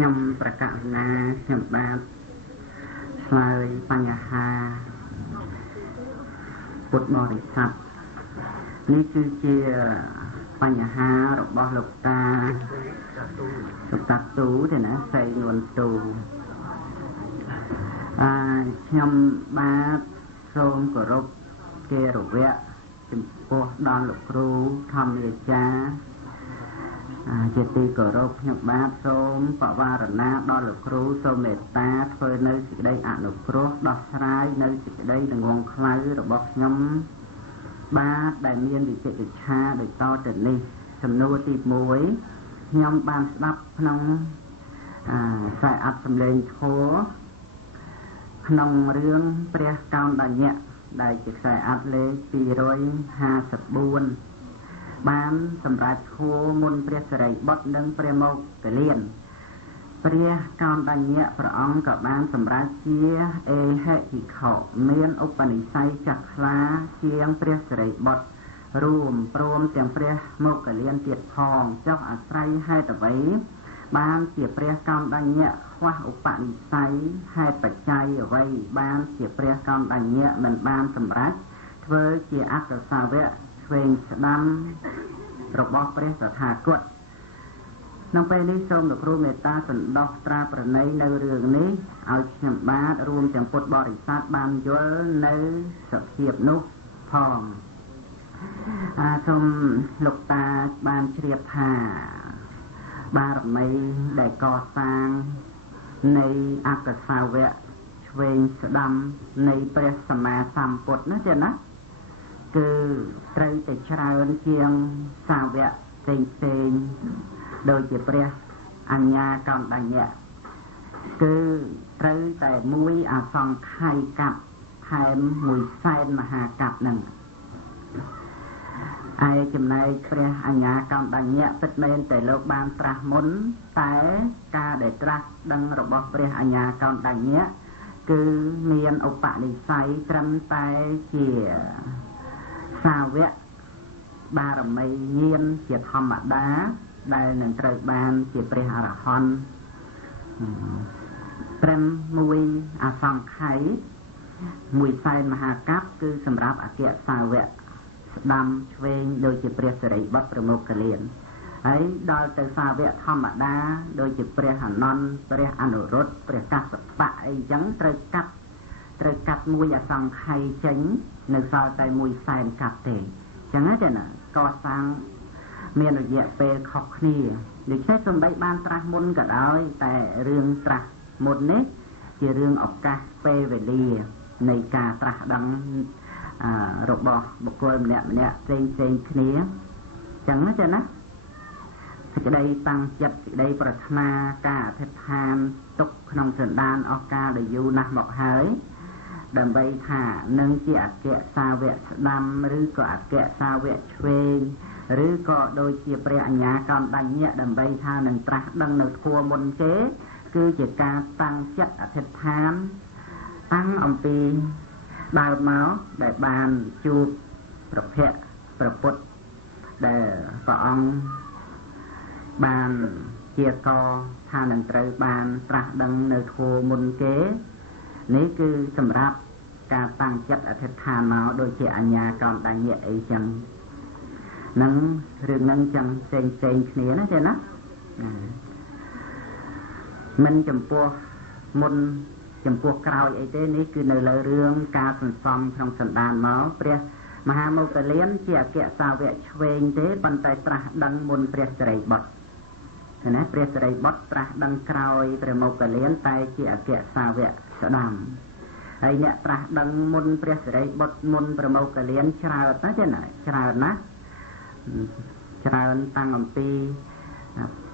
nhomประกาศนาខ្ញុំបាទឆ្លើយបញ្ហាពុទ្ធបរិស័ទនេះគឺជាបញ្ហារបស់លោកតាទូទេណាសៃនួនទូខ្ញុំបាទសូមគោរពគេរវៈចំពោះដល់លោកគ្រូធម្មអាចារ្យជាទីគោរពខ្ញុំបាទសូមបវារណាដល់លោកគ្រូសូមមេត្តាធ្វើនៅសេចក្តីអនុគ្រោះដោះស្រាយនៅសេចក្តីងងខ្លៅរបស់ខ្ញុំបាទដែលមានវិចិត្រឆាដូចតទៅនេះសំណួរទី1ខ្ញុំបានស្ដាប់ក្នុងខ្សែអត្ថសម្លេងធម៌ក្នុងរឿងព្រះកោណ្ឌញ្ញៈដែលជាខ្សែអត្ថលេខ254បានសម្រាប់ធម៌មុនព្រះសិរីបុត្រនិងព្រះមោគលានព្រះកោណ្ឌញ្ញៈព្រះអង្គក៏បានសម្រាប់ជាអេហិភិក្ខុមានឧបនិស្ស័យចាស់ខ្លាជាងព្រះសិរីបុត្ររួមព្រមទាំងព្រះមោគលានទៀតផងចុះអាស្រ័យហេតុអ្វីបានជាព្រះកោណ្ឌញ្ញៈខ្វះឧបនិស្ស័យហេតុបច្ច័យអ្វីបានជាព្រះកោណ្ឌញ្ញៈមិនបានសម្រេចធ្វើជាអក្សរសាវកឆ្វេងស្ដាំរបស់ព្រះតថាគតក្នុងពេលនេះសូមលោកគ្រូមេត្តាសន្តោសត្រាប្រណីនៅរឿងនេះឲ្យខ្ញុំបាទរួមទាំងពុទ្ធបរិស័ទបានយល់នៅសភាពនោះផងសូមលោកតាបានជ្រាបថាបារមីដែលកសាងនៃអក្សរសាវកឆ្វេងស្ដាំនៃព្រះសម្មាសម្ពុទ្ធណាចាណាគឺត្រូវតែច្រើនជាងសាវកផ្សេងដូចជាព្រះអញ្ញាកោណ្ឌញ្ញៈគឺត្រូវតែមួយអសង្ខ័យកັບថែម100,000មហាកັບនឹងឯចំណែកព្រះអញ្ញាកោណ្ឌញ្ញៈពិតមែនតែលោកបានត្រាស់មុនតែការដែលត្រាស់ដឹងរបស់ព្រះអញ្ញាកោណ្ឌញ្ញៈគឺមានឧបនិស្ស័យត្រឹមតែជាសាវកបារមីញាណជាធម្មតាដែលនឹងត្រូវបានជាព្រះអរហន្តត្រឹមមួយអសង្ខ័យ100,000មហាកັបគឺសម្រាប់អគ្គសាវកស្ដាំឆ្វេងដូចជាព្រះសិរីបុត្រព្រះមោគលានហើយដល់ទៅសាវកធម្មតាដូចជាព្រះអនន្តព្រះអនុរុទ្ធព្រះកស្សបៈអីចឹងត្រូវកាត់មួយអសង្ខ័យចេញនៅសល់តែ100,000កັບទេចឹងទេណាកសាងមានរយៈពេលខុសគ្នាដូច្នេះសំបីបានត្រាស់មុនក៏ដោយតែរឿងត្រាស់មុននេះជារឿងឱកាសពេលវេលានៃការត្រាស់ដឹងរបស់បុគ្គលម្នាក់ផ្សេងគ្នាចឹងទេណាសេចក្តីតាំងចិត្តសេចក្តីប្រាថ្នាការអធិដ្ឋានទុកក្នុងសន្តានអស់កាលដែលយូរណាស់មកហើយដើម្បីថានឹងជាអគ្គសាវកស្ដាំឬក៏អគ្គសាវកឆ្វេងឬក៏ដូចជាព្រះអញ្ញាកោណ្ឌញ្ញៈដើម្បីថានឹងត្រាស់ដឹងនៅធម៌មុនទេគឺជាការតាំងចិត្តអធិដ្ឋានតាំងអំពីដើមមកដែលបានជួបព្រះភ័ក្ត្រព្រះពុទ្ធដែលព្រះអង្គបានជាកថានឹងត្រូវបានត្រាស់ដឹងនៅធម៌មុនគេនេះគឺសម្រាប់ការតាំងចិត្តអធិដ្ឋានមកដូចជាអញ្ញាកោណ្ឌញ្ញៈអីចឹងនឹងរឿងនឹងចឹងផ្សេងគ្នាណាទេណាមិនចំពោះមុនចំពោះក្រោយអីទេនេះគឺនៅលើរឿងការសន្សំក្នុងសន្តានមកព្រះមហាមោគលានជាអគ្គសាវកឆ្វេងទេប៉ុន្តែត្រាស់ដឹងមុនព្រះសិរីបុត្រណាព្រះសិរីបុត្រត្រាស់ដឹងក្រោយព្រះមោគលានតែជាអគ្គសាវកស្ដាំហើយអ្នកត្រាស់ដឹងមុនព្រះសិរីបុត្រមុនព្រះមោគលានច្រើនណាស់ទេណាច្រើនណាស់ច្រើនតាំងអំពី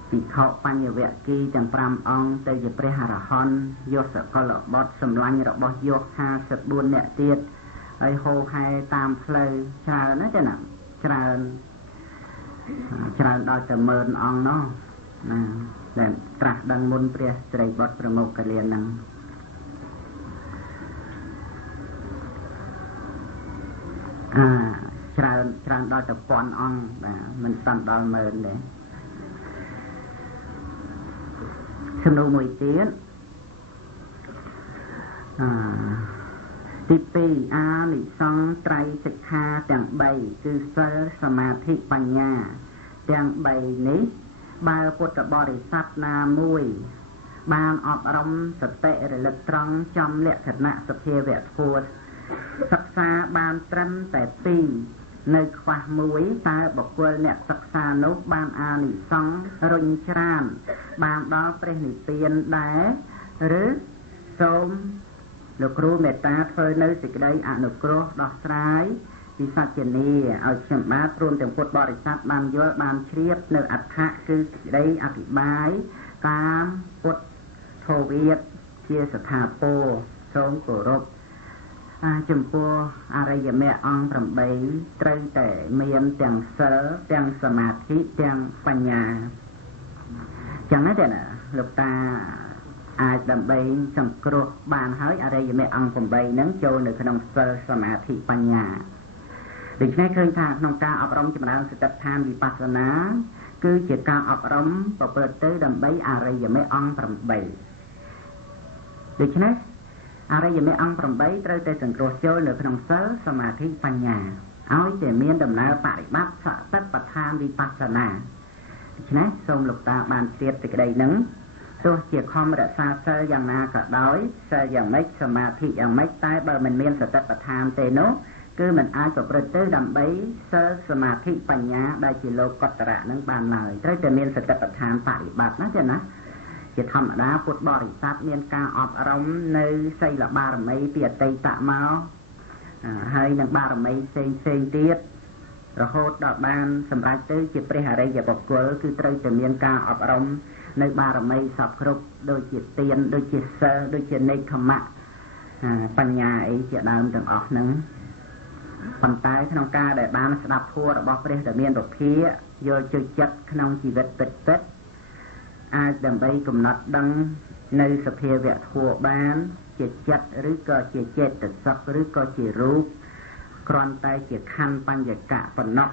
ភិក្ខុបញ្ញវគិទាំង5អង្គទៅជាព្រះអរហន្តយកសកលបុត្រសម្លាញ់របស់យក54នាក់ទៀតហើយហូរហែតាមផ្លូវច្រើនណាស់ទេណាច្រើនដល់តែ10000អង្គនោះណាដែលត្រាស់ដឹងមុនព្រះសិរីបុត្រព្រះមោគលានហ្នឹងច្រើនដល់ទៅ1000អង្គបាទមិនតាន់ដល់10000ទេ សំណួរមួយទៀតទី2អានិសង្សត្រៃសិក្ខាទាំង3គឺសិលសមាធិបញ្ញាទាំង3នេះបើពុទ្ធបរិស័ទណាមួយបានអប់រំសតិរលឹកត្រង់ចំលក្ខណៈសភាវៈធម៌សិក្សាបានត្រឹមតែ2នៅខ្វះមួយតើបុគ្គលអ្នកសិក្សានោះបានអានិសង្សរុញច្រានបានដល់ព្រះនិព្វានដែរឬសូមលោកគ្រូមេត្តាធ្វើនៅសេចក្តីអនុគ្រោះដោះស្រាយពីសច្ចនីឲ្យខ្ញុំបាទព្រមទាំងពុទ្ធបរិស័ទបានយល់បានជ្រាបនៅអត្ថៈគឺសេចក្តីអធិប្បាយតាមពុទ្ធធវាទជាស្ថាពរសូមគោរពចំពោះអរិយមគ្គអង្គ8ត្រូវតែមានទាំងសិលទាំងសមាធិទាំងបញ្ញាចឹងទេណាលោកតាអាចដើម្បីសង្គ្រោះបានហើយអរិយមគ្គអង្គ8ហ្នឹងចូលនៅក្នុងសិលសមាធិបញ្ញាដូច្នេះឃើញថាក្នុងការអប់រំចម្រើនសតិប្បដ្ឋានវិបស្សនាគឺជាការអប់រំប្រព្រឹត្តទៅដើម្បីអរិយមគ្គអង្គ8ដូច្នេះអរិយមគ្គអង្គ8ត្រូវតែសង្គ្រោះចូលនៅក្នុងសិលសមាធិបញ្ញាឲ្យតែមានដំណើរបប្រតិបត្តិសតិប្បដ្ឋានវិបស្សនាដូច្នេះសូមលោកតាបានជ្រាបសេចក្តីហ្នឹងទោះជាខំរក្សាសិលយ៉ាងណាក៏ដោយសិលយ៉ាងម៉េចសមាធិយ៉ាងម៉េចតែបើមិនមានសតិប្បដ្ឋានទេនោះគឺមិនអាចប្រព្រឹត្តទៅដើម្បីសិលសមាធិបញ្ញាដែលជាលោកុត្តរៈនឹងបានឡើយត្រូវតែមានសតិប្បដ្ឋានបរិបត្តិណាទេណាជាធម្មតាពុទ្ធបរិស័ទមានការអប់រំនៅសីលបារមីពីអតីតមកហើយនឹងបារមីផ្សេងទៀតរហូតដល់បានសម្រេចទៅជាព្រះអរិយបុគ្គលគឺត្រូវតែមានការអប់រំនៅបារមីសពគ្រប់ដូចជាទានដូចជាសិលដូចជានេក្ខមៈបញ្ញាអីជាដើមទាំងអស់ហ្នឹងប៉ុន្តែក្នុងការដែលបានស្ដាប់ធម៌របស់ព្រះដែលមានពភាយល់ជួយចិត្តក្នុងជីវិតពិតអាចដើម្បីកំណត់ដឹងនៅសភាវៈធម៌បានជាចិត្តឬក៏ជាចេតសិកឬក៏ជារូបគ្រាន់តែជាខណ្ឌបញ្ញកៈប៉ុណ្ណោះ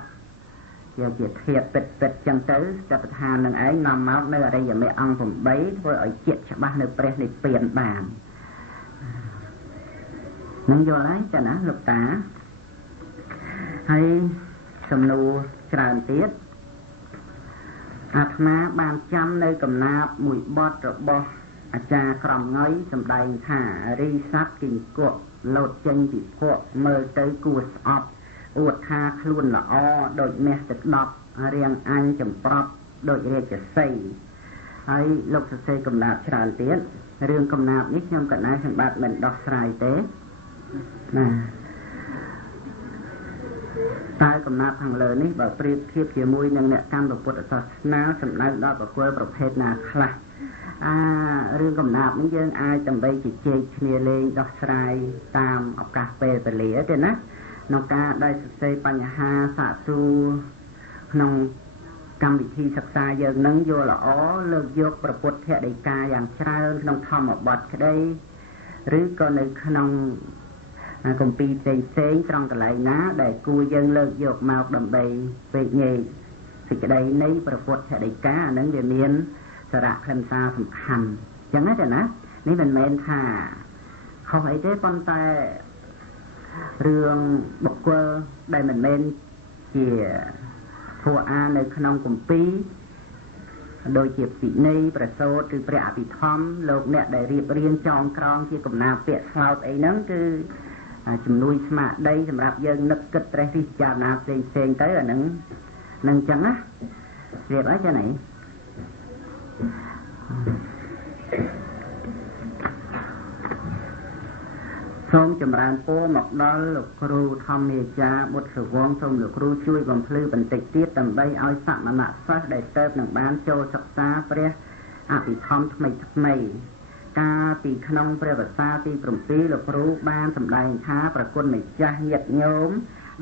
ជាធាតុពិតចឹងទៅសតិប្បដ្ឋាននឹងឯងនាំមកនៅអរិយមគ្គអង្គ8ធ្វើឲ្យជាក់ច្បាស់នៅព្រះនិព្វានបាននឹងយល់ហើយចាណាលោកតាហើយសំណួរច្រើនទៀតអាត្មាបានចាំនៅកំណាព្យមួយបទរបស់អាចារ្យក្រមងុយសម្ដែងថារីស័ព្ទគិញ្កក់លោតចេញពីភក់មើលទៅគួរស្អប់អួតថាខ្លួនល្អដូចមាសទឹកដប់រាងអញចម្ប្រប់ដូចរាជសីហើយលោកសរសេរកំណាព្យច្រើនទៀតរឿងកំណាព្យនេះខ្ញុំកណាសម្បត្តិមិនដោះស្រាយទេណាតែកំណាព្យខាងលើនេះបើប្រៀបធៀបជាមួយនឹងអ្នកកម្មពុទ្ធសាសនាសម្ដៅដល់បុគ្គលប្រភេទណាខ្លះរឿងកំណាព្យនេះយើងអាចដើម្បីជជែកគ្នាលេងដោះស្រាយតាមឱកាសពេលវេលាទេណាក្នុងការដែលសរសេរបញ្ហាសាកសួរក្នុងកម្មវិធីសិក្សាយើងនឹងយល់ល្អលើកយកព្រះពុទ្ធដីកាយ៉ាងច្រើនក្នុងធម្មបទក្តីឬក៏នៅក្នុងគម្ពីរផ្សេងត្រង់កន្លែងណាដែលគួរយើងលើកយកមកដើម្បីពេកញែកសេចក្តីនៃព្រះពុទ្ធដីកាហ្នឹងវាមានសារៈខ្លឹមសារសំខាន់អញ្ចឹងទេណានេះមិនមែនថាខុសអីទេប៉ុន្តែរឿងបុគ្គលដែលមិនមែនជាធម៌អានៅក្នុងគម្ពីរដូចជាពិន័យប្រសូតឬព្រះអភិធម្មលោកអ្នកដែលរៀបរៀងចងក្រងជាកំណាព្យពាក្យស្លោកអីហ្នឹងគឺជំនួយស្មារតីសម្រាប់យើងនឹកគិតត្រេះរិះពិចារណាផ្សេងទៅអាហ្នឹងនឹងចឹងណារៀបអីចឹងហ្នឹងសូមចម្រើនពរមកដល់លោកគ្រូធម្មយាចាបុត្រវងសូមលោកគ្រូជួយបំភ្លឺបន្តិចទៀតដើម្បីឲ្យសមណសិស្សដែលទៅនឹងបានចូលសិក្សាព្រះអភិធម្មថ្មីកាលពីក្នុងព្រះវស្សាទី7លោកគ្រូបានសម្ដែងថាប្រគុណម្ចាស់ញាតិញោម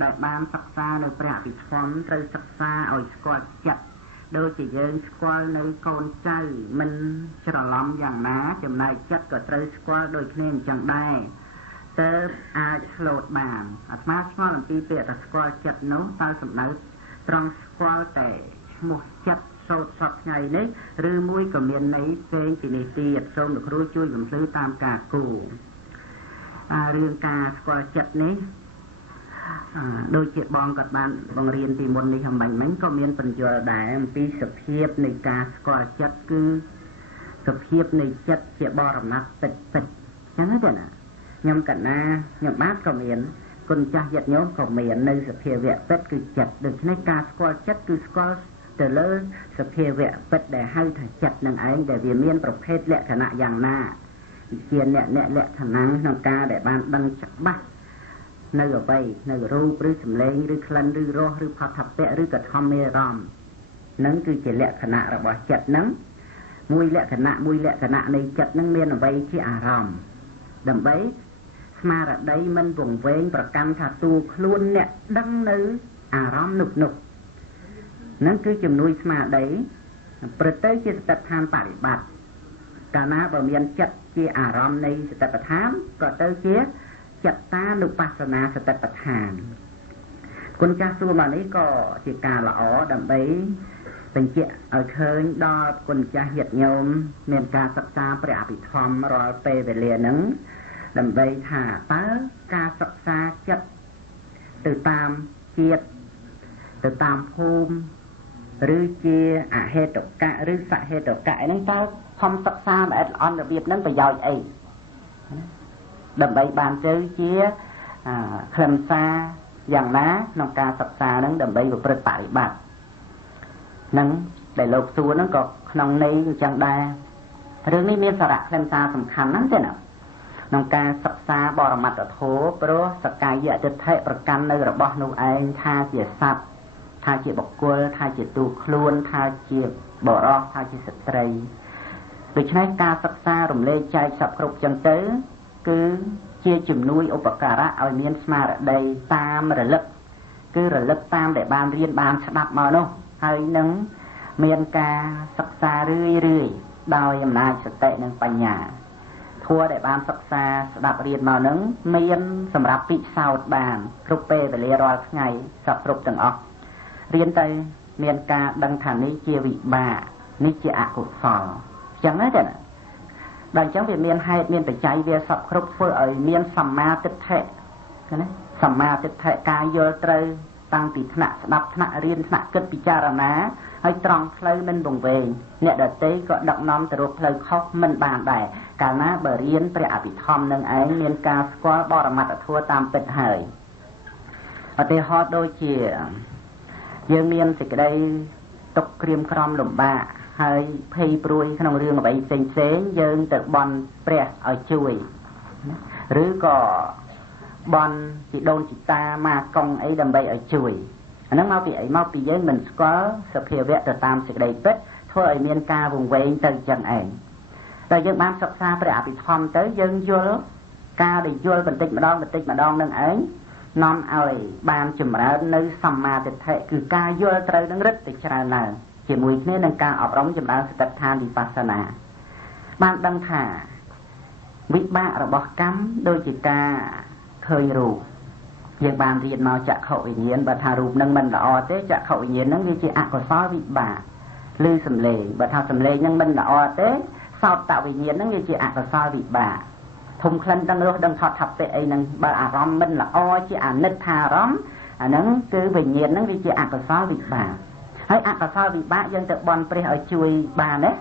ដែលបានសិក្សានៅព្រះអភិធម្មត្រូវសិក្សាឲ្យស្គាល់ចិត្តដូចជាយើងស្គាល់នៅកូនចៅមិនច្រឡំយ៉ាងណាចំណែកចិត្តក៏ត្រូវស្គាល់ដូចគ្នាអញ្ចឹងដែរតើអាចឆ្លូតបានអាត្មាឆ្ងល់អំពីពាក្យថាស្គាល់ចិត្តនោះតើសំដៅត្រង់ស្គាល់តែឈ្មោះចិត្ត sốt sọc ngày đấy rư mũi của miền này phê chỉ này tiệt xong được rú chui cầm sư tam cả củ riêng ca qua chật này đôi chị bong các bạn bằng riêng thì môn này hầm bánh mánh có miền phần chùa đại tí sập hiếp này ca qua chất cứ sập hiếp này chất chị bò rầm nát tịch tịch chẳng hết nè nhầm cả na nhầm bát có miền con cha giật nhóm của miền nơi sập hiệp vẹn tất cứ chặt được này ca qua chất cứ qua từ lớn sập hiệp vẹn tất để hai thằng chặt nâng ấy để vì miền bọc hết lẹ khả nạ dạng na chia lẹ khả năng nâng ca để ban đăng chặt bắt nơi ở đây nơi ở ru rư sầm lên rư khăn rư ro rư phật thập tệ rư cật hom mê ram nắng cứ chỉ lẹ khả nạ là bỏ chặt nắng mùi lẹ khả nạ này chặt nắng miền ở đây chỉ ram đầm bấy mà ở đây mình vùng vén và căn thà tu luôn nè đăng nữ ram nục nục nắng cứ chùm nuôi mà đấy bật tới chỉ tập tham bảy bát cả na vào miền chặt chỉ ram này tập tham có tới kia chặt ta nụ bát na sẽ tập hàn quân cha xua mà đấy có chỉ cả lõ đầm bấy tình chuyện ở khơi đo quân cha hiệt nhôm miền ca sắp xa bẻ bị thom rồi về về liền nắng đầm bấy thả tá ca sắp xa chất từ tam chiết từ tam phum rư chia hệ trục cạ rư xạ hệ trục cạ nắng tao không sắp xa mà on được việc nắng phải giỏi ấy đầm bấy bàn chơi chia khẩn xa dạng ná nông ca sập xa nắng đầm bấy của bật tại bạc nắng để lột xua nó có nông này chẳng đa rừng này miên sạ khẩn xa sầm khăn nắng thế nào nông ca sập xa bò mặt ở thố pro sập cài dễ được thểประกันnơi rồi bỏ nụ anh tha chỉ sập tha chỉ bọc quơ tha chỉ tu khuôn tha chỉ bỏ ro tha chỉ sệt trai được cho nên ca sập xa rụng lê chai sập cục chẳng tới cứ chia chùm nuôiឧបការៈឲ្យមានស្មារតីតាមរលឹកគឺរលឹកតាមដែលបានរៀនបានស្ដាប់មកនោះហើយនឹងមានការសិក្សារឿយៗដោយអំណាចសតិនិងបញ្ញាធัวដែលបានសិក្សាស្ដាប់រៀនមកនឹងមានសម្រាប់ពិសោធន៍បានគ្រប់ពេលវេលារាល់ថ្ងៃសពគ្រប់ទាំងអស់រៀនទៅមានការដឹងថានេះជាវិបាកនេះជាអកុសលចឹងទេណាដល់អញ្ចឹងវាមានហេតុមានបច្ច័យវាសពគ្រប់ធ្វើឲ្យមានសម្មាទិដ្ឋិណាសម្មាទិដ្ឋិការយល់ត្រូវតាំងពីថ្នាក់ស្ដាប់ថ្នាក់រៀនថ្នាក់គិតពិចារណាហើយត្រង់ផ្លូវមិនវង្វេងអ្នកដទៃក៏ដឹកនាំទៅរកផ្លូវខុសមិនបានដែរកាលណាបើរៀនព្រះអភិធម្មនឹងឯងមានការស្គាល់បរមត្ថធម៌តាមពិតហើយឧទាហរណ៍ដូចជាយើងមានសេចក្តីទុកក្រៀមក្រំលំបាកហើយភ័យព្រួយក្នុងរឿងអ្វីផ្សេងៗយើងទៅបន់ព្រះឲ្យជួយឬក៏បន់ជីដូនជីតាមកកងអីដើម្បីឲ្យជួយអាហ្នឹងមកពីអីមកពីយើងមិនស្គាល់សភាវៈទៅតាមសេចក្តីពិតធ្វើឲ្យមានការវង្វេងទៅចឹងឯងតែយើងបានសិក្សាព្រះអភិធម្មទៅយើងយល់ការដែលយល់បន្តិចម្ដងនឹងឯងនាំឲ្យបានចម្រើននៅសម្មាទិដ្ឋិគឺការយល់ត្រូវនឹងរឹតទៅច្រើនឡើងជាមួយគ្នានឹងការអប់រំចម្រើនសតិប្បដ្ឋានវិបស្សនាបានដឹងថាវិបាករបស់កម្មដូចជាការឃើញរូបយើងបានរៀនមកចក្ខុវិញ្ញាណបើថារូបនឹងមិនល្អទេចក្ខុវិញ្ញាណនឹងវាជាអកុសលវិបាកឬសំឡេងបើថាសំឡេងនឹងមិនល្អទេសោតវិញ្ញាណនឹងវាជាអកុសលវិបាកធំក្លិនដឹងរសដឹងថតថាប់ទេអីនឹងបើអារម្មណ៍មិនល្អជាអនិច្ចាអារម្មណ៍អាហ្នឹងគឺវិញ្ញាណនឹងវាជាអកុសលវិបាកហើយអកុសលវិបាកយើងទៅបន់ព្រះឲ្យជួយបានទេ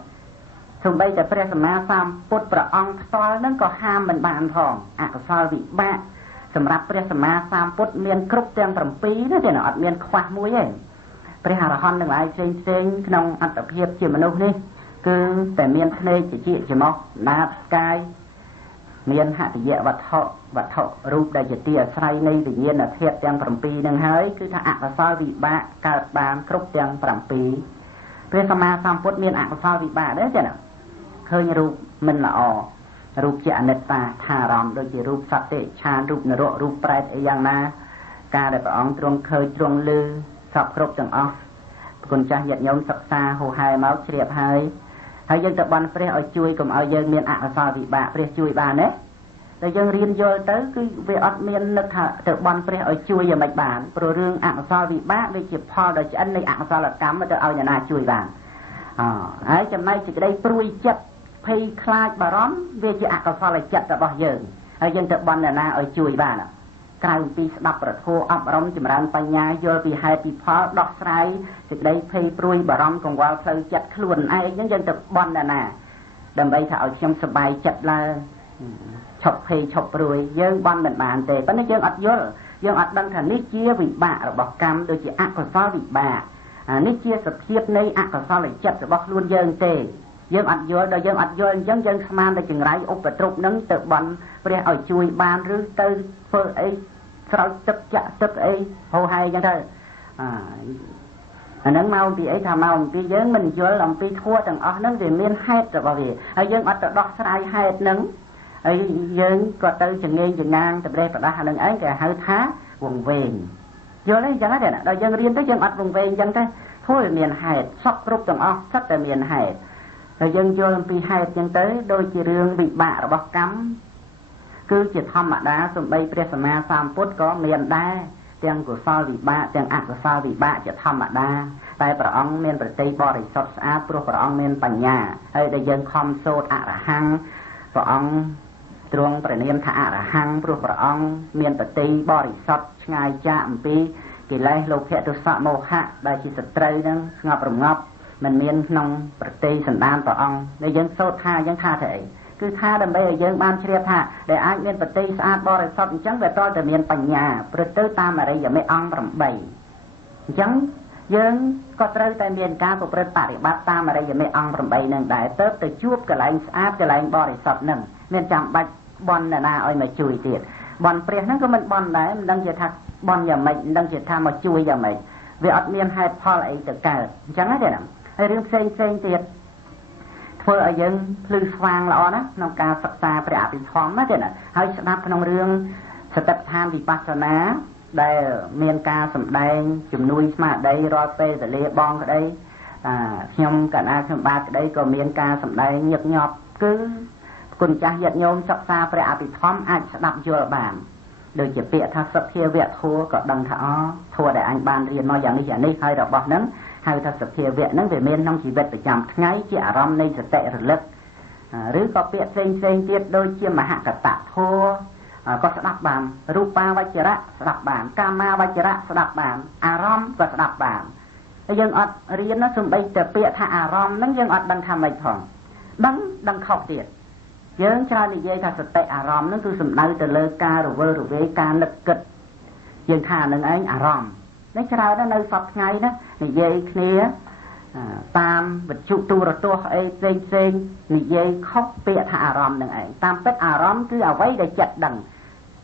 ទោះបីតែព្រះសម្មាសម្ពុទ្ធព្រះអង្គផ្ទាល់នឹងក៏ហាមមិនបានផងអកុសលវិបាកសម្រាប់ព្រះសម្មាសម្ពុទ្ធមានគ្រប់ទាំង7ណាទេអត់មានខ្វះមួយទេព្រះអរហន្តទាំងឡាយផ្សេងក្នុងអត្តភាពជាមនុស្សនេះគឺតែមានភ្នែកជាច្រមុះណាតកាយមានហតិយវត្ថុរូបដែលជាទីអាស្រ័យនៃវិញ្ញាណធាតុទាំង7នឹងហើយគឺថាអកុសលវិបាកកើតបានគ្រប់ទាំង7ព្រះសម្មាសម្ពុទ្ធមានអកុសលវិបាកដែរចា៎ឃើញរូបមិនល្អរូបជាអនិច្ចាថាអារម្មណ៍ដូចជារូបសត្វទេឆានរូបនរករូបប្រែតអីយ៉ាងណាការដែលព្រះអង្គទ្រង់ឃើញទ្រង់ឮសពគ្រប់ទាំងអស់គុណចាស់ញាតិញោមសិក្សាហូហែមកជ្រាបហើយយើងទៅបន់ព្រះឲ្យជួយកុំឲ្យយើងមានអកុសលវិបាកព្រះជួយបានទេតែយើងរៀនយល់ទៅគឺវាអត់មាននឹកថាទៅបន់ព្រះឲ្យជួយយ៉ាងម៉េចបានព្រោះរឿងអកុសលវិបាកវាជាផលដ៏ឆ្អិននៃអកុសលកម្មទៅឲ្យអ្នកណាជួយបាន ហើយចំណែកសេចក្តីព្រួយចិត្តភ័យខ្លាចបារម្ភវាជាអកុសលចិត្តរបស់យើងហើយយើងទៅបណ្ណាឲ្យជួយបានក្រៅពីស្ដាប់ប្រធមអប់រំចម្រើនបញ្ញាយល់ពីហេតុពីផលដោះស្រាយសេចក្តីភ័យព្រួយបារម្ភកង្វល់ផ្លូវចិត្តខ្លួនឯងហ្នឹងយើងទៅបណ្ណាដើម្បីថាឲ្យខ្ញុំសប្បាយចិត្តឡើងឈប់ភ័យឈប់ព្រួយយើងបន់មិនបានទេប៉ុន្តែយើងអត់យល់យើងអត់ដឹងថានេះជាវិបាករបស់កម្មដូចជាអកុសលវិបាកនេះជាសភាពនៃអកុសលចិត្តរបស់ខ្លួនយើងទេយើងអត់យល់ដល់យើងអត់យល់អញ្ចឹងយើងស្មានតែចង្រៃឧបទ្រពនឹងទៅបន់ព្រះឲ្យជួយបានឬទៅធ្វើអីស្រោចទឹកចាក់ទឹកអីហូរហែអញ្ចឹងទៅអាហ្នឹងមកពីអីថាមកពីយើងមិនយល់អំពីធម៌ទាំងអស់ហ្នឹងវាមានហេតុរបស់វាហើយយើងអត់ទៅដោះស្រាយហេតុហ្នឹងហើយយើងក៏ទៅចងេងចងាងទៅប្រេះប្រដាស់អាហ្នឹងឯងគេហៅថាវង្វេងយល់ទេអញ្ចឹងទេដល់យើងរៀនទៅយើងអត់វង្វេងអញ្ចឹងទេធម៌វាមានហេតុសពគ្រប់ទាំងអស់សិតតែមានហេតុហើយយើងយល់អំពីហេតុអញ្ចឹងទៅដូចជារឿងវិបាករបស់កម្មគឺជាធម្មតាសូម្បីព្រះសម្មាសម្ពុទ្ធក៏មានដែរទាំងកុសលវិបាកទាំងអកុសលវិបាកជាធម្មតាតែព្រះអង្គមានប្រតិបរិសុទ្ធស្អាតព្រោះព្រះអង្គមានបញ្ញាហើយដែលយើងខំសូត្រអរហង្គព្រះអង្គទ្រង់ប្រណិនាមថាអរហង្គព្រោះព្រះអង្គមានប្រតិបរិសុទ្ធឆ្ងាយចាកអំពីកិលេសលោភៈទោសៈមោហៈដែលជាសត្រូវនឹងស្ងប់រងាប់មិនមានក្នុងប្រតិសន្តានព្រះអង្គដែលយើងសូត្រថាយើងថាទៅអីគឺថាដើម្បីឲ្យយើងបានជ្រាបថាដែលអាចមានប្រតិស្អាតបរិសុទ្ធអញ្ចឹងវាតើតែមានបញ្ញាព្រឹកទៅតាមអរិយមេអង្គ8អញ្ចឹងយើងក៏ត្រូវតែមានការប្រព្រឹត្តបរិបត្តិតាមអរិយមេអង្គ8នឹងដែរទៅជួបកន្លែងស្អាតកន្លែងបរិសុទ្ធនឹងមានចាំបាច់បន់ណាឲ្យមកជួយទៀតបន់ព្រះហ្នឹងក៏មិនបន់ដែរមិនដឹងជាថាបន់យ៉ាងម៉េចមិនដឹងជាថាមកជួយយ៉ាងម៉េចវាអត់មានហេតុផលអីទៅកើតអញ្ចឹងទេណាហើយរឿងផ្សេងទៀតធ្វើឲ្យយើងភ្លឺស្វាងល្អណាស់ក្នុងការសិក្សាព្រះអភិធម្មណាទេណាហើយស្ដាប់ក្នុងរឿងសតិប្បដ្ឋានវិបស្សនាដែលមានការសម្ដែងជំនួយស្មារតីរាល់ពេលវេលាបងក្តីខ្ញុំកណ្ដាលខ្ញុំបាទក្តីក៏មានការសម្ដែងញឹកញាប់គឺគុណចាស់ញាតិញោមសិក្សាព្រះអភិធម្មអាចស្ដាប់យល់បានដូចជាពាក្យថាសភាវៈធัวក៏ដឹងថាធัวដែលអញបានរៀនមកយ៉ាងនេះហើយរបស់ហ្នឹងហៅថាសភាវៈហ្នឹងវាមានក្នុងជីវិតប្រចាំថ្ងៃជាអារម្មណ៍នៃសតិរលឹកឬក៏ពាក្យផ្សេងទៀតដូចជាមហកតធัวក៏ស្ដាប់បានរូបាវចរៈស្ដាប់បានកាមាវចរៈស្ដាប់បានអារម្មណ៍ក៏ស្ដាប់បានតែយើងអត់រៀនណាសំបីតែពាក្យថាអារម្មណ៍ហ្នឹងយើងអត់ដឹងថាម៉េចផងដឹងខុសទៀតយើងច្រើននិយាយថាសតិអារម្មណ៍ហ្នឹងគឺសំដៅទៅលើការរវើរវាយការនឹកគិតយើងថានឹងឯងអារម្មណ៍នេះច្រើនណាស់នៅសពថ្ងៃណានិយាយគ្នាតាមវិទ្យុទូរទស្សន៍អីផ្សេងនិយាយខុសពាក្យថាអារម្មណ៍នឹងឯងតាមពិតអារម្មណ៍គឺអ្វីដែលចិត្តដឹង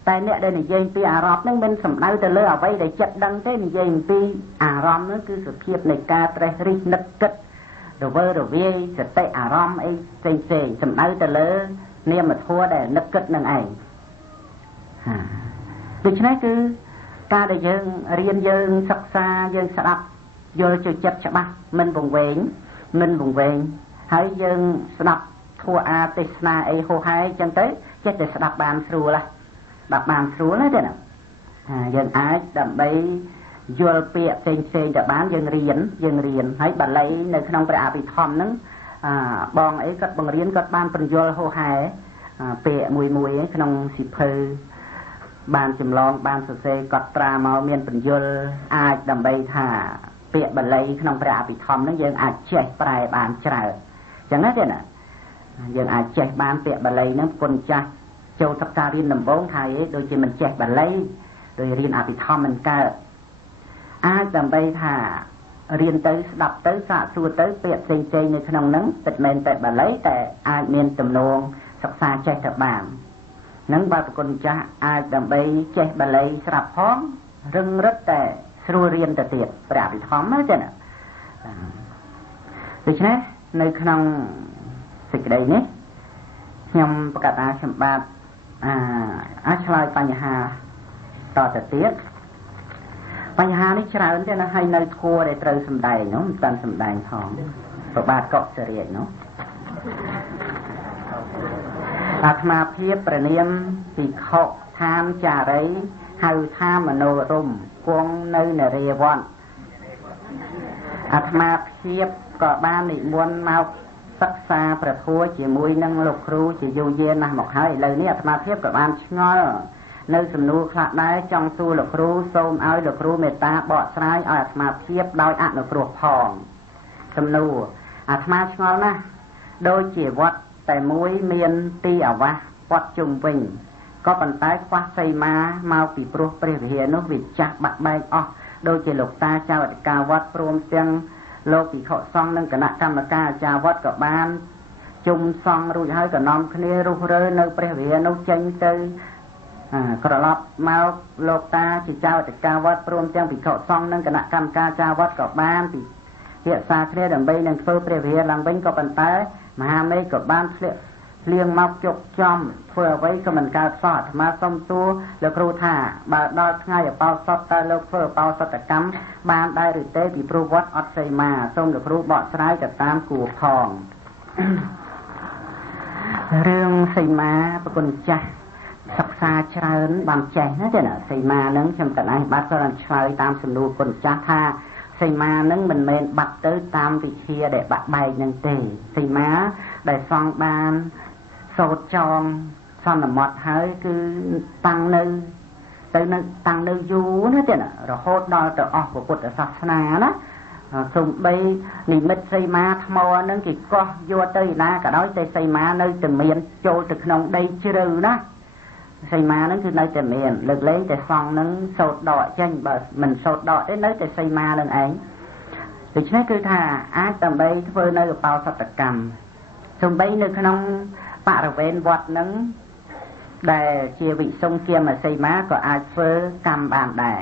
តែអ្នកដែលនិយាយពីអារម្មណ៍ហ្នឹងមិនសំដៅទៅលើអ្វីដែលចិត្តដឹងទេនិយាយអំពីអារម្មណ៍ហ្នឹងគឺសភាពនៃការត្រេះរិះនឹកគិតរវើរវាយសតិអារម្មណ៍អីផ្សេងសំដៅទៅលើនាមធម៌ដែលនឹកគិតនឹងឯងដូច្នេះគឺការដែលយើងរៀនយើងសិក្សាយើងស្ដាប់យល់ចូលចិត្តច្បាស់មិនវង្វេងហើយយើងស្ដាប់ធัวអាទេសនាអីហោហែអញ្ចឹងទៅចេះតែស្ដាប់បានស្រួលណាទេណាយើងអាចដើម្បីយល់ពាក្យផ្សេងទៅបានយើងរៀនហើយបាលីនៅក្នុងព្រះអភិធម្មហ្នឹងបងអីគាត់បង្រៀនគាត់បានបញ្យល់ហោហែពាក្យមួយក្នុងសិភៅបានចម្លងបានសរសេរកត់ត្រាមកមានបញ្យល់អាចដើម្បីថាពាក្យបាលីក្នុងព្រះអភិធម្មហ្នឹងយើងអាចចេះប្រែបានច្រើនអញ្ចឹងណាទេណាយើងអាចចេះបានពាក្យបាលីហ្នឹងគុណចាស់ចូលសិក្សារៀនដំបូងថាដូចជាមិនចេះបាលីដោយរៀនអភិធម្មមិនកើតអាចដើម្បីថារៀនទៅស្ដាប់ទៅសាកសួរទៅពាក្យផ្សេងនៅក្នុងហ្នឹងពិតមែនតែបាលីតែអាចមានទំនងសិក្សាចេះទៅបាននឹងបើប្រគុណចាស់អាចដើម្បីចេះបាលីស្រាប់ផងរឹងរឹតតែស្រួលរៀនទៅទៀតព្រះអភិធម្មទេណាដូច្នេះនៅក្នុងសេចក្តីនេះខ្ញុំប្រកាសថាខ្ញុំបាទអាចឆ្លើយបញ្ហាតទៅទៀតបញ្ហានេះច្រើនទេណាហើយនៅធัวដែលត្រូវសម្ដែងនោះមិនតាន់សម្ដែងផងប្របាទកុសរាជនោះអាត្មាភាពប្រនាមភិក្ខុឋានចារីហៅថាមនោរម្យគង់នៅនរាវ័នអាត្មាភាព ក៏បាននិមន្តមកសិក្សាប្រធัวជាមួយនឹងលោកគ្រូជាយូរយារណាស់មកហើយឥឡូវនេះអាត្មាភាពក៏បានឆ្ងល់នៅសំណួរខ្លះដែរចង់សួរលោកគ្រូសូមឲ្យលោកគ្រូមេត្តាបកស្រាយឲ្យអាត្មាភាពដោយអនុគ្រោះផងសំណួរអាត្មាឆ្ងល់ណាស់ដូចជាវត្តតែមួយមានទីអាវាសព័ទ្ធជុំវិញក៏ប៉ុន្តែខ្វះសីមាមកពីព្រោះព្រះវិហារនោះវាចាស់បាក់បែកអស់ដូចជាលោកតាចៅអធិការវត្តព្រមទាំងលោកភិក្ខុសង្ឃនិងគណៈកម្មការអាចារ្យវត្តក៏បានជុំសង្ឃរួចហើយក៏នាំគ្នារុះរើនៅព្រះវិហារនោះចេញទៅក្រឡប់មកលោកតាជាចៅអធិការវត្តព្រមទាំងភិក្ខុសង្ឃនិងគណៈកម្មការអាចារ្យវត្តក៏បានពិភាក្សាគ្នាដើម្បីនឹងធ្វើព្រះវិហារឡើងវិញក៏ប៉ុន្តែមហាមេឃក៏បានធ្លាក់លៀងមកជុកចំធ្វើអ្វីក៏មិនកើតសោះអាត្មាសុំសួរលោកគ្រូថាបើដល់ថ្ងៃអបោសុតតើលោកធ្វើអបោសុតកម្មបានដែរឬទេពីព្រោះវត្តអត់សីមាសូមលោកគ្រូបកស្រាយទៅតាមគួរផងរឿងសីមាប្រគុណចាស់សិក្សាច្រើនបានចេះណាទេណាសីមានឹងខ្ញុំកណ្ដាលបាទក៏បានឆ្លើយតាមសំណួរគុណចាស់ថាសីមានឹងមិនមែនបាត់ទៅតាមវិធាដែលបាក់បែកនឹងទេសីមាដែលសង់បានសូត្រចងសន្មត់ហើយគឺតាំងនៅតាំងនៅយូរណាទេណារហូតដល់ទៅអស់ពុទ្ធសាសនាណាសំបីនិមិត្តសីមាថ្មហ្នឹងគេកោះយកទៅឯណាក៏ដោយតែសីមានៅតែមានចូលទៅក្នុងដីជ្រៅណាសីមាហ្នឹងគឺនៅតែមានលើកលែងតែសង់ហ្នឹងសូត្រដកចេញបើមិនសូត្រដកទេនៅតែសីមាហ្នឹងឯងដូច្នេះគឺថាអាចដើម្បីធ្វើនៅអបោសតកម្មសំបីនៅក្នុងបរិវេណវត្តហ្នឹងដែលជាវិសុងគាមសីមាក៏អាចធ្វើកម្មបានដែរ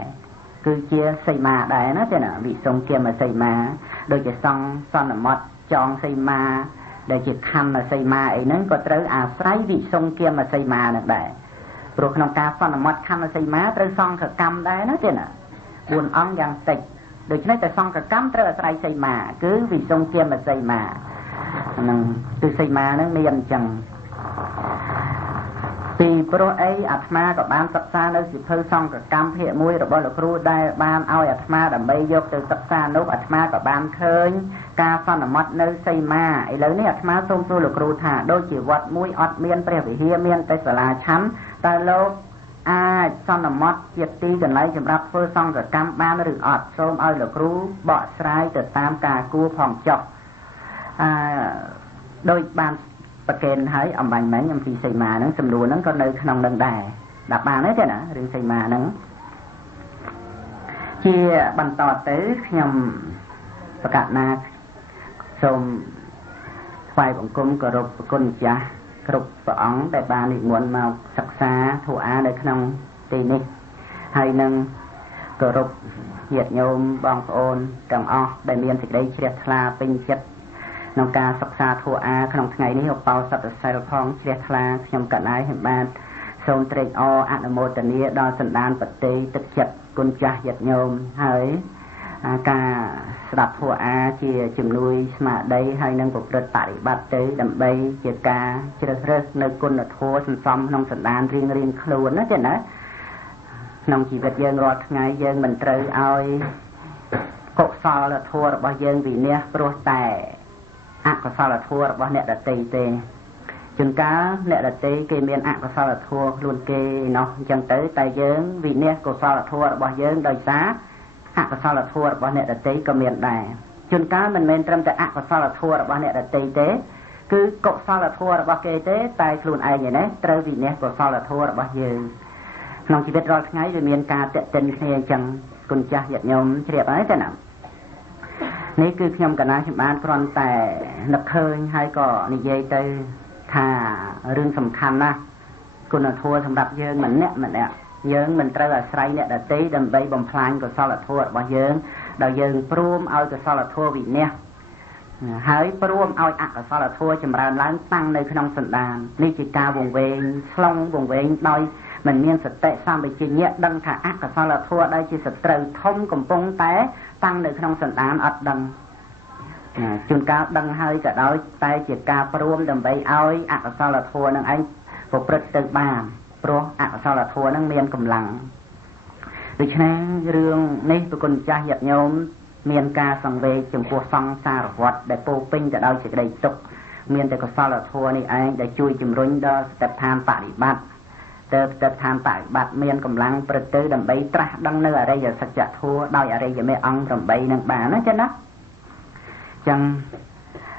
គឺជាសីមាដែរណាទេណាវិសុងគាមសីមាដូចជាសង់សន្មត់ចងសីមាដែលជាខណ្ឌសីមាអីហ្នឹងក៏ត្រូវអាស្រ័យវិសុងគាមសីមានឹងដែរព្រោះក្នុងការសន្មត់ខណ្ឌសីមាត្រូវសង្ឃកម្មដែរណាទេណា4អង្គយ៉ាងតិចដូច្នេះតែសង្ឃកម្មត្រូវអាស្រ័យសីមាគឺវិសុងគាមសីមាហ្នឹងគឺសីមាហ្នឹងមានអញ្ចឹងពីព្រោះអីអាត្មាក៏បានសិក្សានៅសិភៅសង្ឃកម្មភាគ1របស់លោកគ្រូដែលបានឲ្យអាត្មាដើម្បីយកទៅសិក្សានោះអាត្មាក៏បានឃើញការសន្មត់នៅសីមាឥឡូវនេះអាត្មាសូមសួរលោកគ្រូថាដូចជាវត្តមួយអត់មានព្រះវិហារមានតែសាលាឆាន់តើលោកអាចសន្មត់ជាទីកន្លែងសម្រាប់ធ្វើសង្ឃកម្មបានឬអត់សូមឲ្យលោកគ្រូបកស្រាយទៅតាមការគួរផងចុះដោយបានប្រកេនហើយអំបញ្ញមិញអំពីសីមាហ្នឹងសំណួរហ្នឹងក៏នៅក្នុងនឹងដែរដាក់បានទេណារឿងសីមាហ្នឹងជាបន្តទៅខ្ញុំប្រកាសណាសូមថ្វាយបង្គំគោរពព្រះគុណម្ចាស់គ្រប់ព្រះអង្គដែលបាននិមន្តមកសិក្សាធម៌នៅក្នុងទីនេះហើយនឹងគោរពញាតិញោមបងប្អូនទាំងអស់ដែលមានសេចក្តីជ្រះថ្លាពេញចិត្តក្នុងការសិក្សាធម៌ក្នុងថ្ងៃនេះឧបោសថសិលផងជ្រះថ្លាខ្ញុំកណ្ដាលខ្ញុំបានសូមត្រេកអរអនុមោទនាដល់សន្តានបតីទឹកចិត្តគុណចាស់ញាតិញោមហើយការស្ដាប់ធម៌ជាជំនួយស្មារតីហើយនឹងប្រព្រឹត្តបរិបត្តិទៅដើម្បីជាការជ្រើសរើសនៅគុណធម៌សន្សំក្នុងសន្តានរៀងខ្លួនណាចា៎ណាក្នុងជីវិតយើងរាល់ថ្ងៃយើងមិនត្រូវឲ្យកុសលធម៌របស់យើងវិនាសព្រោះតែអកុសលធម៌របស់អ្នកដទៃទេជួនកាលអ្នកដទៃគេមានអកុសលធម៌ខ្លួនគេណោះអញ្ចឹងទៅតែយើងវិនាសកុសលធម៌របស់យើងដោយសារអកុសលធម៌របស់អ្នកដទៃក៏មានដែរជួនកាលមិនមែនត្រឹមតែអកុសលធម៌របស់អ្នកដទៃទេគឺកុសលធម៌របស់គេទេតែខ្លួនឯងឯនេះត្រូវវិនាសកុសលធម៌របស់យើងក្នុងជីវិតរាល់ថ្ងៃវាមានការតេតិនគ្នាអញ្ចឹងគុណចាស់ញាតិញោមជ្រាបហើយទេណានេះគឺខ្ញុំកណាខ្ញុំបានគ្រាន់តែនឹកឃើញហើយក៏និយាយទៅថារឿងសំខាន់ណាស់គុណធម៌សម្រាប់យើងម្នាក់យើងមិនត្រូវអាស្រ័យអ្នកដទៃដើម្បីបំផ្លាញកុសលធម៌របស់យើងដោយយើងព្រមឲ្យកុសលធម៌វិនាសហើយព្រមឲ្យអកុសលធម៌ចម្រើនឡើងតាំងនៅក្នុងសន្តាននេះជាការវង្វេងឆ្លងវង្វេងដោយមិនមានសតិសម្បជញ្ញៈដឹងថាអកុសលធម៌ដែលជាសត្រូវធំកំពុងតែតាំងនៅក្នុងសន្តានអត់ដឹងជួនកាលដឹងហើយក៏ដោយតែជាការព្រមដើម្បីឲ្យអកុសលធម៌នឹងឯងប្រព្រឹត្តទៅបានព្រោះអកុសលធម៌នឹងមានកម្លាំងដូច្នេះរឿងនេះប្រគុណចាស់ញាតិញោម មានការសង្វេគចំពោះសង្សារវត្តដែលពោពេញទៅដោយសេចក្តីសុខមានតែកុសលធម៌នេះឯងដែលជួយជំរុញដល់ស្ថិដ្ឋានបរិបត្តិទៅស្ថិដ្ឋានបរិបត្តិមានកម្លាំងប្រទៅដើម្បីត្រាស់ដឹងនៅអរិយសច្ចធម៌ដោយអរិយមេអង្គ8នឹងបានណាចឹងណាចឹង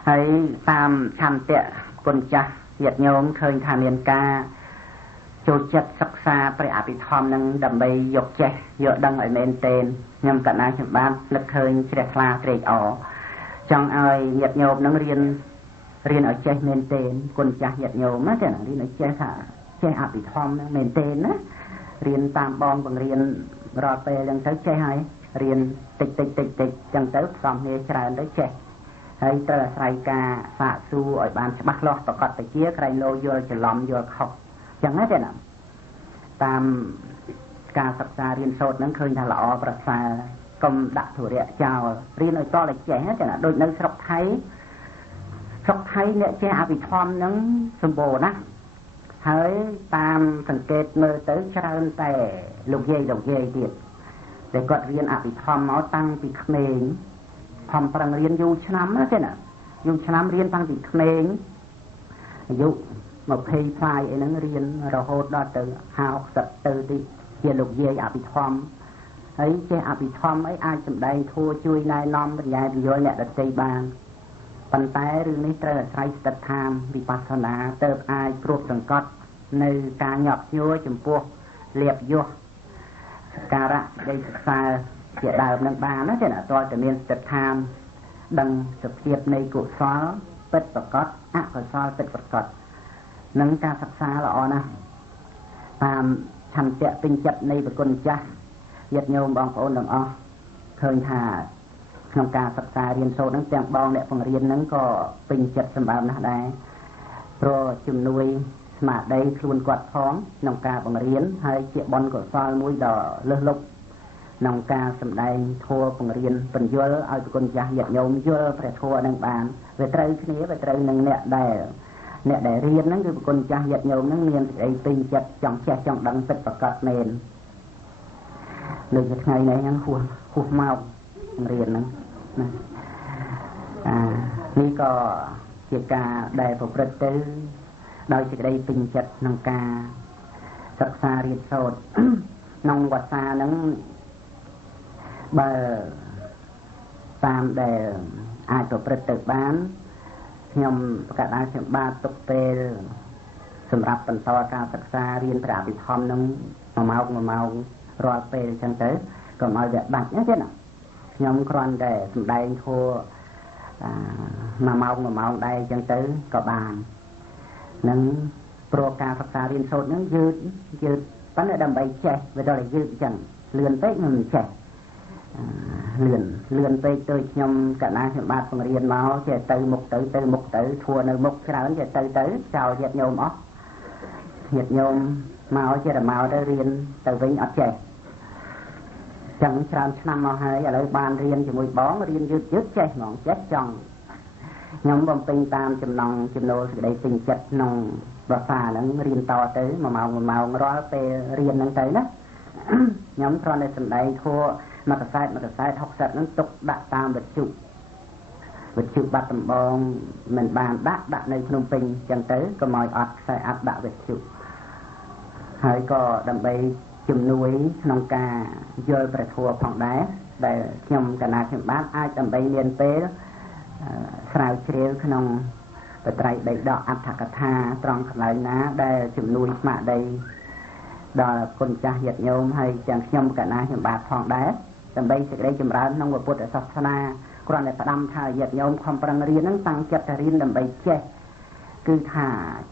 ហើយតាមឆន្ទៈគុណចាស់ញាតិញោមឃើញថាមានការចូលចិត្តសិក្សាព្រះអភិធម្មនឹងដើម្បីយកចេះយកដឹងឲ្យមែនទែនខ្ញុំកណ្ណាខ្ញុំបាននឹកឃើញជ្រះថ្លាត្រេកអរចង់ឲ្យញាតិញោមនឹងរៀនឲ្យចេះមែនទែនគុណចាស់ញាតិញោមណាចារៀនឲ្យចេះថាចេះអភិធម្មនឹងមែនទែនណារៀនតាមបងបង្រៀនរាល់ពេលហ្នឹងទៅចេះហើយរៀនតិចចឹងទៅផ្សំគ្នាច្រើនទៅចេះហើយត្រូវអាស្រ័យការសាកសួរឲ្យបានច្បាស់លាស់ប្រកបទៅជាក្រែងលោយល់ច្រឡំយល់ខុសចឹងណាចាតាមការសិក្សារៀនសូត្រហ្នឹងឃើញថាល្អប្រសើរកុំដាក់ធុរៈចោលរៀនឲ្យតតែចេះចាដូចនៅស្រុកថៃអ្នកចេះអភិធម្មហ្នឹងសម្បូរណាស់ហើយតាមសង្កេតមើលទៅច្រើនតែលោកយាយទៀតតែគាត់រៀនអភិធម្មមកតាំងពីក្មេងខំប្រឹងរៀនយូរឆ្នាំណាចេះណាយូរឆ្នាំរៀនតាំងពីក្មេងអាយុ20ផ្លាយអីហ្នឹងរៀនរហូតដល់ទៅ50ទៅទីជាលោកយាយអភិធម្មហើយចេះអភិធម្មអីអាចសម្ដែងធัวជួយណែនាំបញ្ញាបញ្យល់អ្នកដទៃបានប៉ុន្តែរឿងនេះត្រូវអាស្រ័យស្ថិដ្ឋានវិបស្សនាទៅអាចព្រួបសង្កត់នៅការញាប់ញួរចំពោះលៀបយសការៈសេចក្តីសិក្សាជាដើមនឹងបានណាចាតើតែមានស្ថិដ្ឋានដឹងសភាពនៃកុសលពិតប្រកបអកុសលពិតប្រកបនឹងការសិក្សាល្អណាស់តាមឆន្ទៈពេញចិត្តនៃប្រគុណចាស់ញាតិញោមបងប្អូនទាំងអស់ឃើញថាក្នុងការសិក្សារៀនសូត្រហ្នឹងទាំងបងអ្នកបង្រៀនហ្នឹងក៏ពេញចិត្តសម្បើមណាស់ដែរព្រោះជំនួយស្មារតីខ្លួនគាត់ផងក្នុងការបង្រៀនហើយជាបុណ្យកុសលមួយដ៏លើសលប់ក្នុងការសម្ដែងធម៌បង្រៀនបញ្យល់ឲ្យប្រគុណចាស់ញាតិញោមយល់ព្រះធម៌ហ្នឹងបានវាត្រូវគ្នាវាត្រូវនឹងអ្នកដែលរៀនហ្នឹងគឺប្រគុណចាស់ញាតិញោមហ្នឹងមានសេចក្តីពេញចិត្តចង់ចេះចង់ដឹងពិតប្រាកដមែនលើកថ្ងៃនេះហ្នឹងហួសមករៀនហ្នឹងណានេះក៏ជាការដែលប្រព្រឹត្តទៅដោយសេចក្តីពេញចិត្តក្នុងការសិក្សារៀនសូត្រក្នុងវត្តសាហ្នឹងបើតាមដែលអាចប្រព្រឹត្តទៅបានខ្ញុំប្រកាសថាខ្ញុំបានទុកពេលសម្រាប់បន្តការសិក្សារៀនព្រះអភិធម្មនឹង1 ម៉ោងរាល់ពេលអញ្ចឹងទៅកុំឲ្យវាបាច់ណាទេណាខ្ញុំគ្រាន់តែសម្ដែងធម៌1 ម៉ោងដែរអញ្ចឹងទៅក៏បាននឹងព្រោះការសិក្សារៀនសូត្រហ្នឹងយឺតប៉ុន្តែដើម្បីចេះវាដល់តែយឺតអញ្ចឹងលឿនពេកមិនចេះលឿនពេកទៅខ្ញុំកណ្ណាខ្ញុំបាទបង្រៀនមកចេះទៅមុខទៅធัวនៅមុខច្រើនចេះទៅចោលញាតិញោមអស់ញាតិញោមមកចេះតែមកទៅរៀនទៅវិញអត់ចេះចឹងច្រើនឆ្នាំមកហើយឥឡូវបានរៀនជាមួយបងរៀនយឺតចេះហ្មងចេះចង់ខ្ញុំបំពេញតាមចំណង់ចំណូលសេចក្តីពេញចិត្តក្នុងភាសាហ្នឹងរៀនតទៅ1 ម៉ោងរាល់ពេលរៀនហ្នឹងទៅណាខ្ញុំគ្រាន់តែសម្ដែងធัวមកកសែត60ហ្នឹងទុកដាក់តាមវិទ្យុបាត់ដំបងមិនបានដាក់នៅភ្នំពេញចឹងទៅក៏មកអត់ខ្សែអត់ដាក់វិទ្យុហើយក៏ដើម្បីជំនួយក្នុងការយល់ព្រះធម៌ផងដែរដែលខ្ញុំកណាខ្ញុំបានអាចដើម្បីមានពេលស្រាវជ្រាវក្នុងបត្រៃដីដកអត្ថកថាត្រង់កន្លែងណាដែលជំនួយស្មារតីដល់គុណចាស់ញាតិញោមហើយទាំងខ្ញុំកណាខ្ញុំបាទផងដែរដើម្បីសេចក្តីចម្រើនក្នុងពុទ្ធសាសនាគ្រាន់តែផ្ដាំថាញាតិញោមខំប្រឹងរៀនហ្នឹងតាំងចិត្តតែរៀនដើម្បីចេះគឺថា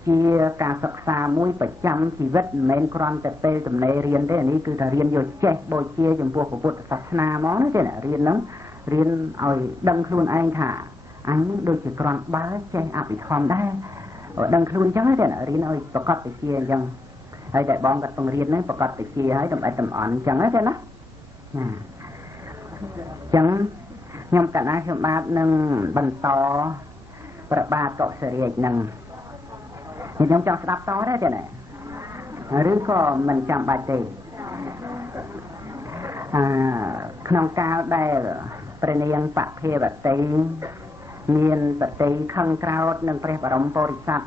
ជាការសិក្សាមួយប្រចាំជីវិតមិនមែនគ្រាន់តែពេលទំនេររៀនទេអានេះគឺថារៀនយកចេះបូជាចំពោះពុទ្ធសាសនាហ្មងណាទេរៀនហ្នឹងរៀនឲ្យដឹងខ្លួនឯងថាអញដូចជាគ្រាន់បើចេះអភិធម្មដែរដឹងខ្លួនអញ្ចឹងទេរៀនឲ្យប្រកបវិជ្ជាអញ្ចឹងហើយតែបងក៏បង្រៀនហ្នឹងប្រកបវិជ្ជាហើយតំអិតតំអន់អញ្ចឹងទេណាអញ្ចឹងខ្ញុំកណ្ដាលខ្ញុំបាទនឹងបន្តប្របាទកុសរាជនឹងខ្ញុំចង់ស្ដាប់តដែរទេណាឬក៏មិនចាំបាច់ទេក្នុងកាលដែល ព្រះនាងបភាវតីមានបតីខឹងក្រោធនឹងព្រះបរមពុរិស័ទ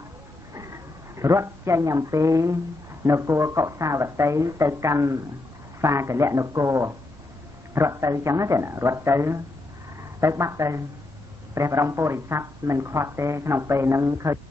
រត់ចេញអំពីនគរកុសាវតីទៅកាន់សាកលៈនគររត់ទៅចឹងទេណារត់ទៅបាត់ទៅព្រះបរមពុរិស័ទមិនខាត់ទេក្នុងពេលហ្នឹងឃើញ